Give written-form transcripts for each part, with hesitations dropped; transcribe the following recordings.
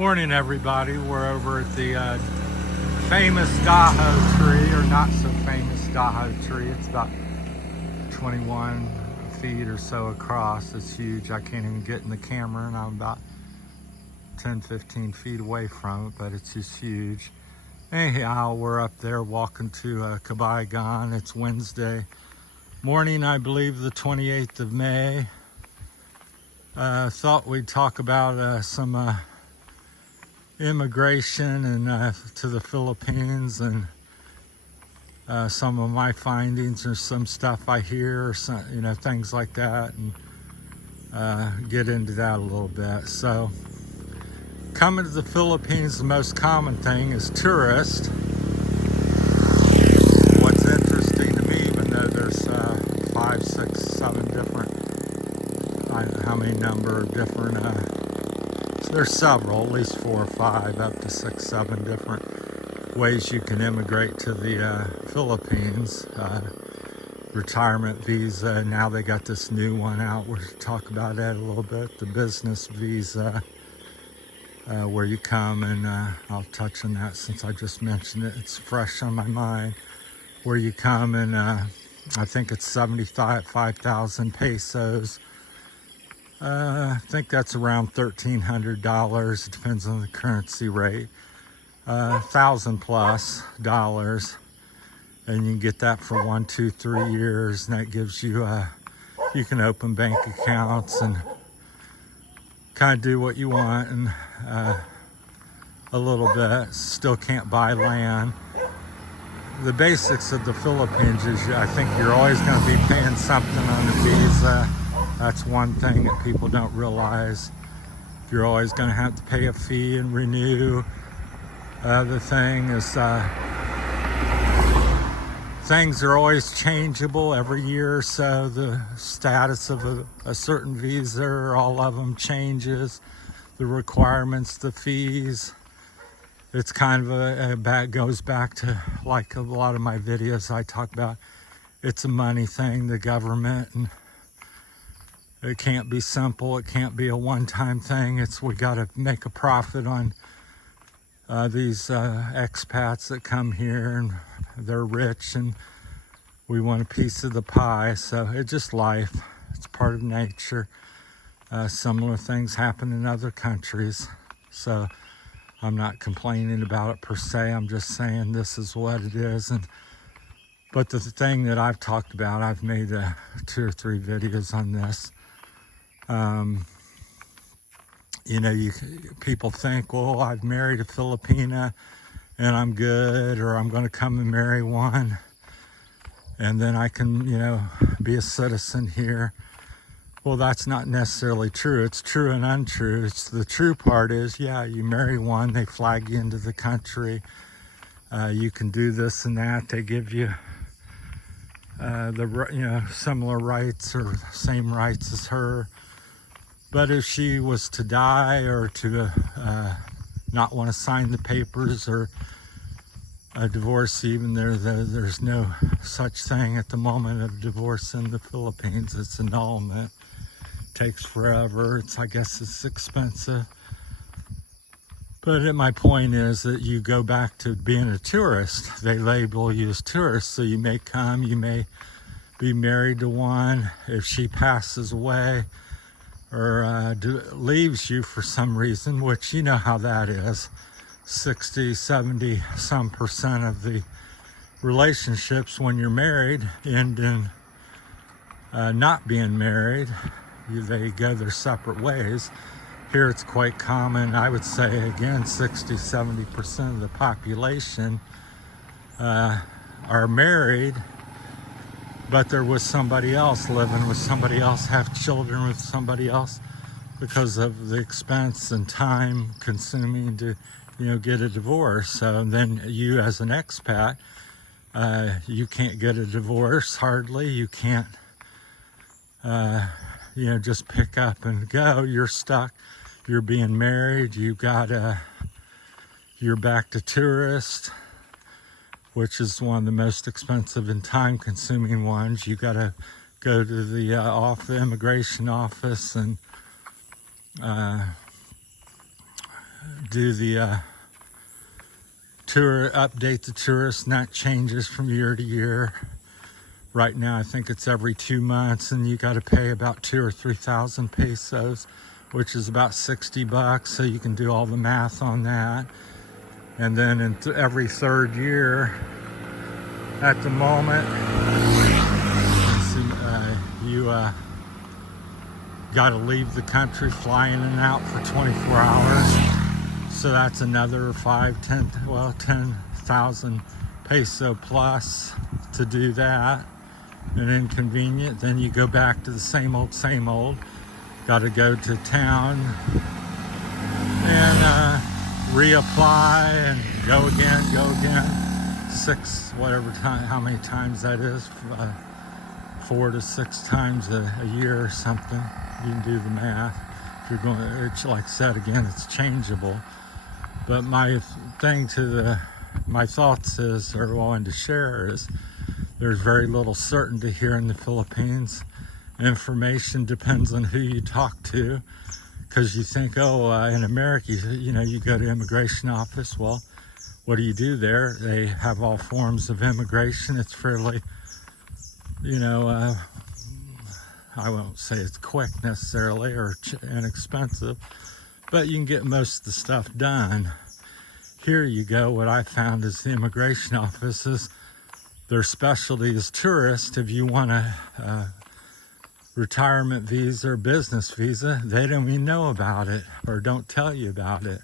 Morning, everybody. We're over at the famous Daho tree, or not so famous Daho tree. It's about 21 feet or so across. It's huge. I can't even get in the camera, and I'm about 10-15 feet away from it, but it's just huge. Anyhow, we're up there walking to Kabaegan. It's Wednesday morning, I believe, the 28th of May. Thought we'd talk about some immigration and to the Philippines, and some of my findings or some stuff I hear, or some, things like that, and get into that a little bit. So, coming to the Philippines, the most common thing is tourist. What's interesting to me, even though there's 5, 6, 7 different, I don't know how many number of different, there's several, at least 4 or 5, up to 6, 7 different ways you can immigrate to the Philippines. Retirement visa, now they got this new one out. We'll talk about that a little bit. The business visa, where you come, and I'll touch on that since I just mentioned it. It's fresh on my mind. Where you come, and I think it's 75,000 pesos. I think that's around $1,300. It depends on the currency rate. $1,000+ and you can get that for 1, 2, 3 years, and that gives you you can open bank accounts and kind of do what you want, and a little bit. Still can't buy land. The basics of the Philippines is I think you're always going to be paying something on the visa. That's one thing that people don't realize. You're always going to have to pay a fee and renew. The thing is, things are always changeable every year or so. The status of a certain visa, or all of them, changes. The requirements, the fees. It's kind of goes back to, like a lot of my videos I talk about, it's a money thing, the government, and it can't be simple. It can't be a one-time thing. We got to make a profit on these expats that come here, and they're rich, and we want a piece of the pie. So it's just life. It's part of nature. Similar things happen in other countries. So I'm not complaining about it per se. I'm just saying this is what it is. But the thing that I've talked about, I've made 2 or 3 videos on this. People think, well, I've married a Filipina and I'm good, or I'm going to come and marry one, and then I can, be a citizen here. Well, that's not necessarily true. It's true and untrue. The true part is, yeah, you marry one, they flag you into the country. You can do this and that. They give you similar rights or same rights as her. But if she was to die, or to not want to sign the papers, or a divorce, even there's no such thing at the moment of divorce in the Philippines. It's annulment. It takes forever. I guess it's expensive. But my point is that you go back to being a tourist. They label you as tourist, so you may come, you may be married to one. If she passes away, or leaves you for some reason, which you know how that is, 60, 70 some percent of the relationships when you're married end in not being married. They go their separate ways. Here it's quite common. I would say, again, 60, 70% of the population are married, but they're with somebody else, living with somebody else, have children with somebody else, because of the expense and time consuming to, get a divorce. So then you, as an expat, you can't get a divorce hardly. You can't, just pick up and go. You're stuck. You're being married. You're back to tourist, which is one of the most expensive and time-consuming ones. You got to go to the immigration office and do the tour, update the tourist, and that changes from year to year. Right now, I think it's every 2 months, and you got to pay about 2,000 or 3,000 pesos, which is about $60. So you can do all the math on that. And then every third year, at the moment, you got to leave the country, fly in and out for 24 hours. So that's another 10,000 peso plus to do that. And inconvenient. Then you go back to the same old. Got to go to town and reapply and go again. 6, whatever time, how many times that is, 4 to 6 times a year or something. You can do the math. If you're going, it's like I said again, it's changeable. But my thing my thoughts is, or wanted to share is, there's very little certainty here in the Philippines. Information depends on who you talk to, because you think, in America, you go to immigration office. Well, what do you do there? They have all forms of immigration. It's fairly, I won't say it's quick necessarily or inexpensive, but you can get most of the stuff done. Here you go. What I found is the immigration offices, their specialty is tourist. If you want a retirement visa or business visa, they don't even know about it or don't tell you about it.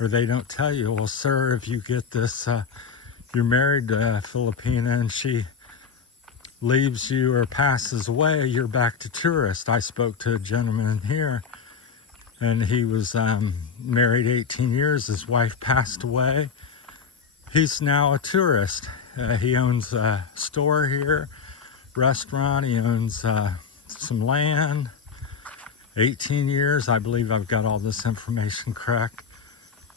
Or they don't tell you, well, sir, if you get this, you're married to a Filipina and she leaves you or passes away, you're back to tourist. I spoke to a gentleman here, and he was married 18 years. His wife passed away. He's now a tourist. He owns a store here, restaurant. He owns some land. 18 years, I believe I've got all this information correct.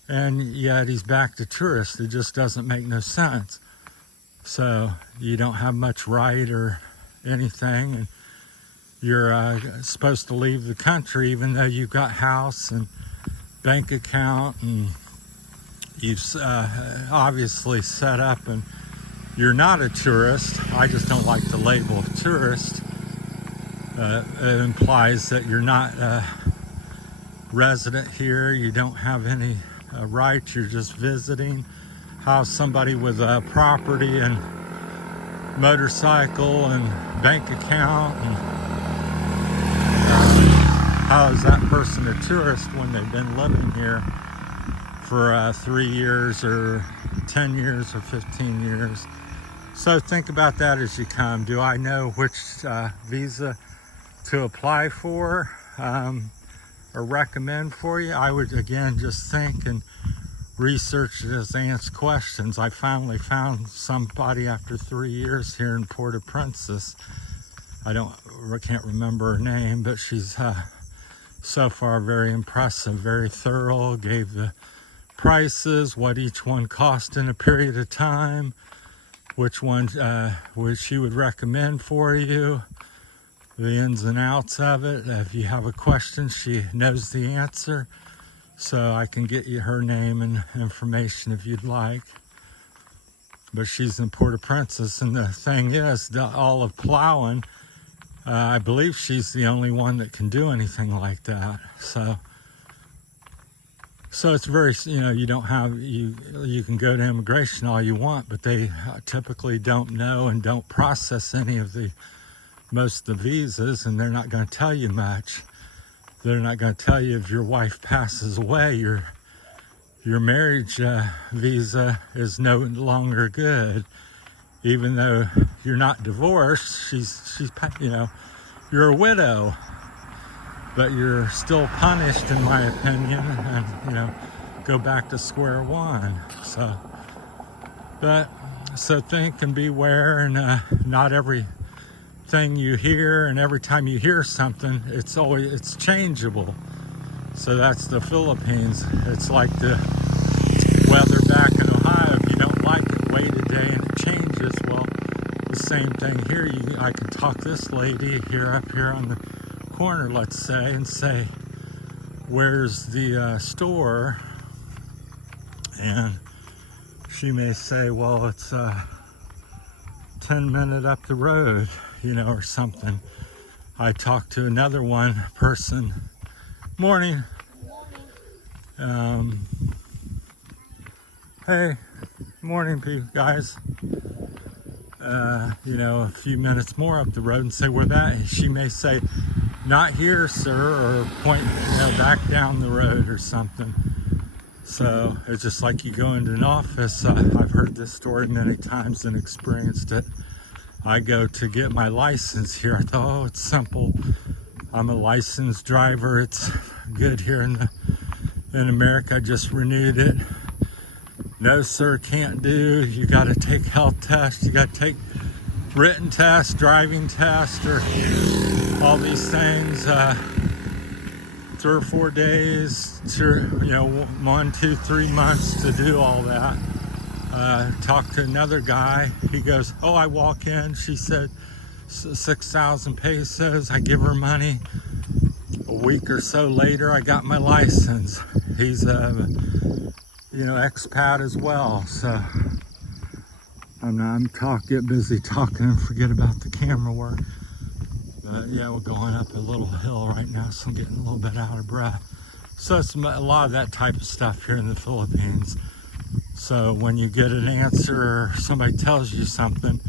And yet he's back to tourist. It just doesn't make no sense. So you don't have much right or anything. And you're supposed to leave the country even though you've got house and bank account and you've obviously set up, and you're not a tourist. I just don't like the label of tourist. It implies that you're not a resident here. You don't have any rights. You're just visiting. How somebody with a property and motorcycle and bank account, and how is that person a tourist when they've been living here for 3 years or 10 years or 15 years? So think about that as you come. Do I know which visa to apply for or recommend for you? I would, again, just think and research, just answer questions. I finally found somebody after 3 years here in Port-au-Prince. I can't remember her name, but she's so far very impressive, very thorough, gave the prices, what each one cost in a period of time, which one she would recommend for you, the ins and outs of it. If you have a question, she knows the answer. So I can get you her name and information if you'd like. But she's in Port-au-Prince, and the thing is, all of Palawan, I believe she's the only one that can do anything like that. So it's very, you don't have, you can go to immigration all you want, but they typically don't know and don't process any of most of the visas, and they're not going to tell you much. They're not going to tell you if your wife passes away, your marriage visa is no longer good, even though you're not divorced. She's you're a widow, but you're still punished, in my opinion, and go back to square one. So think and beware, and not everything you hear, and every time you hear something, it's changeable. So that's the Philippines. It's like the weather back in Ohio. If you don't like it, wait a day and it changes. Well, the same thing here. I can talk this lady up here on the corner, let's say, and say, where's the store? And she may say, well, it's 10 minutes up the road, you know, or something. I talked to another person. Morning. Hey, morning, guys. You know, a few minutes more up the road and say, where that? She may say, not here, sir, or point, you know, back down the road or something. So it's just like you go into an office. I've heard this story many times and experienced it. I go to get my license here. I thought, oh, it's simple. I'm a licensed driver. It's good here in America. I just renewed it. No, sir, can't do. You got to take health tests. You got to take written tests, driving tests, or all these things. 3 or 4 days to, you know, 1, 2, 3 months to do all that. Talked to another guy. He goes, oh, I walk in. She said 6,000 pesos. I give her money. A week or so later, I got my license. He's you know, expat as well. So get busy talking and forget about the camera work. But yeah, we're going up a little hill right now, so I'm getting a little bit out of breath. So it's a lot of that type of stuff here in the Philippines. So when you get an answer or somebody tells you something,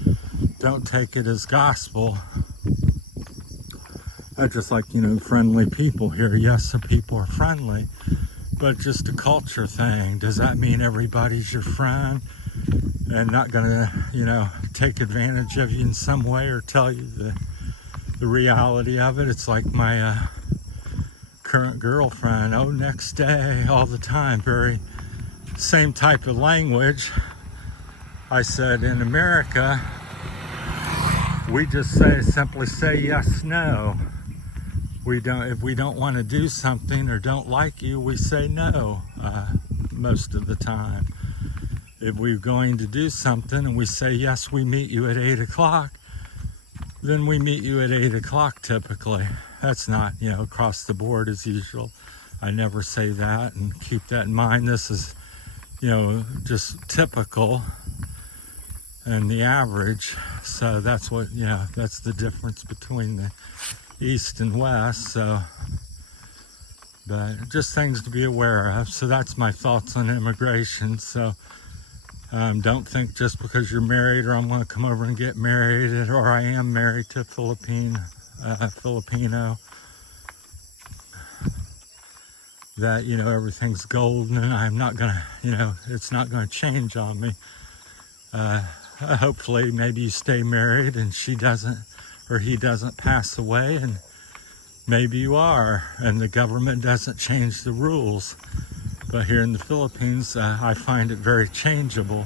don't take it as gospel. Just like, you know, friendly people here. Yes, the people are friendly, but just a culture thing. Does that mean everybody's your friend and not gonna, you know, take advantage of you in some way or tell you the reality of it? It's like my current girlfriend. Oh, next day, all the time. Very same type of language. I said, in America, we just simply say yes, no. If we don't want to do something or don't like you, we say no most of the time. If we're going to do something and we say yes, we meet you at 8 o'clock, then we meet you at 8 o'clock typically. That's not, you know, across the board as usual. I never say that, and keep that in mind. This is, you know, just typical and the average. So that's what, you know, that's the difference between the East and West. So, but just things to be aware of. So that's my thoughts on immigration. So don't think just because you're married, or I'm going to come over and get married, or I am married to a Filipino, that, you know, everything's golden and I'm not going to, you know, it's not going to change on me. Hopefully maybe you stay married and she doesn't, or he doesn't pass away, and maybe you are, and the government doesn't change the rules. But here in the Philippines, I find it very changeable.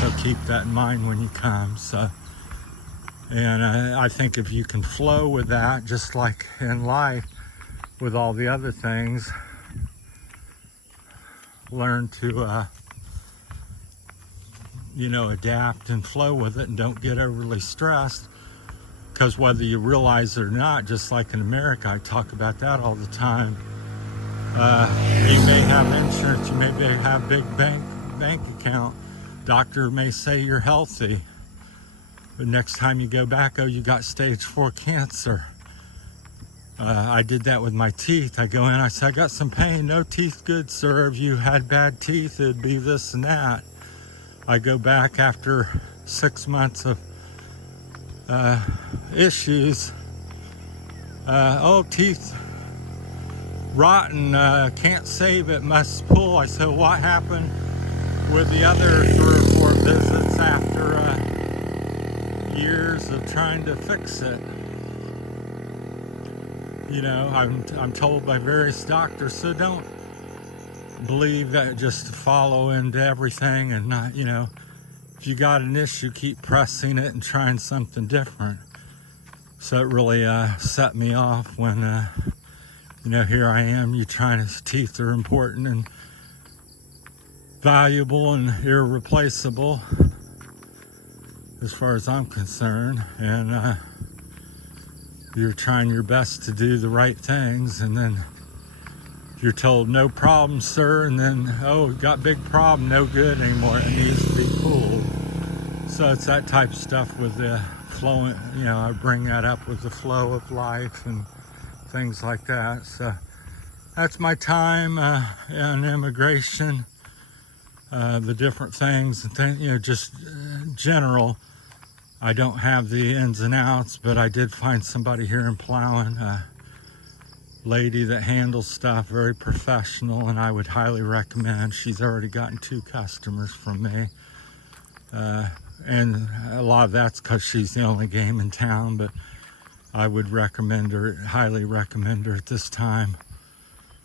So keep that in mind when you come. So, and I think if you can flow with that, just like in life, with all the other things, learn to you know, adapt and flow with it, and don't get overly stressed. Because whether you realize it or not, just like in America, I talk about that all the time. You may have insurance, you may have big bank account. Doctor may say you're healthy, but next time you go back, oh, you got stage 4 cancer. I did that with my teeth. I go in, I say, I got some pain. No teeth good, sir. If you had bad teeth, it'd be this and that. I go back after 6 months of issues. Oh, teeth rotten, can't save it, must pull. I said, what happened with the other 3 or 4 visits after years of trying to fix it? You know, I'm told by various doctors, so don't believe that just to follow into everything and not, you know, if you got an issue, keep pressing it and trying something different. So it really set me off when, you know, here I am, you trying to, teeth are important and valuable and irreplaceable as far as I'm concerned, and you're trying your best to do the right things, and then you're told no problem, sir, and then, oh, got big problem, no good anymore, it needs to be pulled. So it's that type of stuff with the flowing, I bring that up with the flow of life and things like that. So that's my time in immigration, the different things and just general. I don't have the ins and outs, but I did find somebody here in Plowin, a lady that handles stuff, very professional, and I would highly recommend. She's already gotten 2 customers from me. And a lot of that's because she's the only game in town, but I would recommend her, highly recommend her at this time.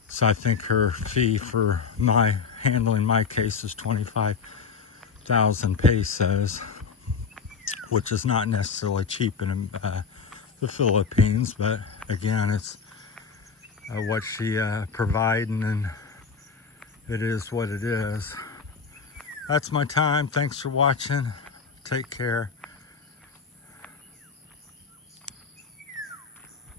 So I think her fee for my handling my case is 25,000 pesos, which is not necessarily cheap in the Philippines, but again, it's what she providing, and it is what it is. That's my time. Thanks for watching. Take care.